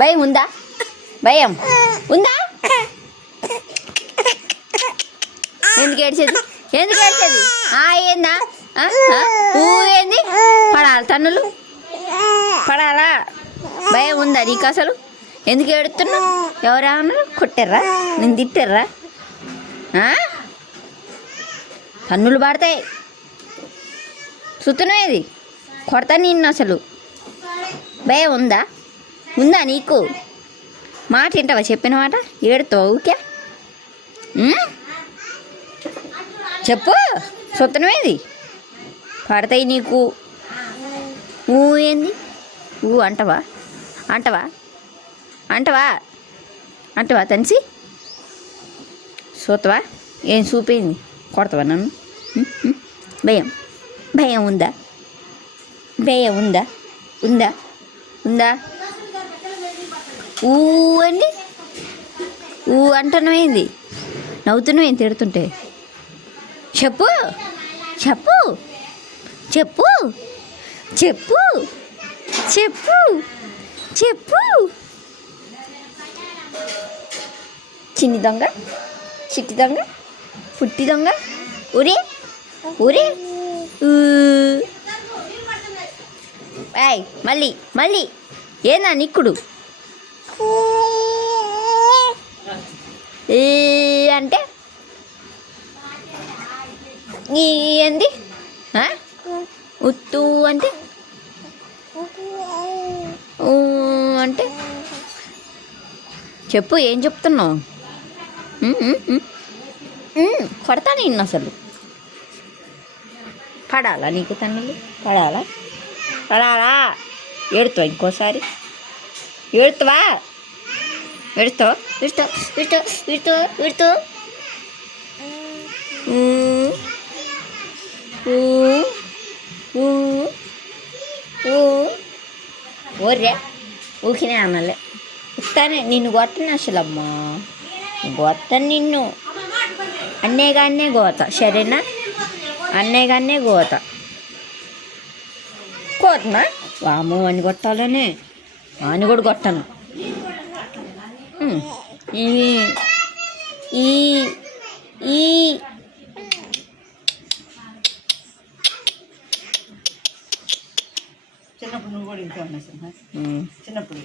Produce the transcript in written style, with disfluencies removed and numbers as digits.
భయం ఉందా? భయం ఉందా? ఎందుకు ఏడ్చేది? ఎందుకు ఏడ్చేది? ఏందా ఏంది? పడాలి తన్నులు పడాలా? భయం ఉందా నీకు అసలు? ఎందుకు ఏడుతున్నావు? ఎవరేమన్నారు? కొట్టారా? నేను తిట్టారా? తన్నులు పడతాయి. సుతున్నాయేది కొడతా నిన్ను అసలు. భయం ఉందా? ఉందా నీకు? మాట వింటావా? చెప్పిన మాట ఏడుతావు ఊకే. చెప్పు. సుత్తనమేది పడతాయి నీకు. ఏంది అంటవా? అంటవా? అంటవా? అంటవా తనిసి చూతవా? ఏం చూపేంది? కొడతావా నన్ను? భయం భయం ఉందా? భయం ఉందా? ఉందా? ఉందా? అండి అంటున్నావేంది? నవ్వుతున్నావేంది తిడుతుంటే? చెప్పు చెప్పు చెప్పు చెప్పు చెప్పు చెప్పు. చిన్ని దొంగ, చిట్టి దొంగ, పుట్టి దొంగ, ఊరే ఊరే. మళ్ళీ మళ్ళీ ఏనా నిక్కుడు అంటే ఏంది? ఉత్తు అంటే అంటే చెప్పు. ఏం చెప్తున్నావు? కొడతా నిన్ను అసలు. పడాలా నీకు తన్నులు? పడాలా? పడాలా? ఏడుతావా ఇంకోసారి? ఏడుతావా? ఏడుతావా? ఏడుతావు ఏడుతావు ఏడుతావు ఏడుతావు. ఓర్రే ఊకినే అన్నలే. ఇస్తానే నిన్ను కొట్టను అసలు. అమ్మా కొట్టను నిన్ను. అన్నేగానే గోత సరేనా? అన్నేగానే గోత. కోతనా? వాము అని కొట్టాలనే అని కూడా కొట్టను. ఈ ఈ ఈ చిన్నప్పుడు నువ్వు కూడా ఇంట్లో ఉన్నా చిన్నప్పుడు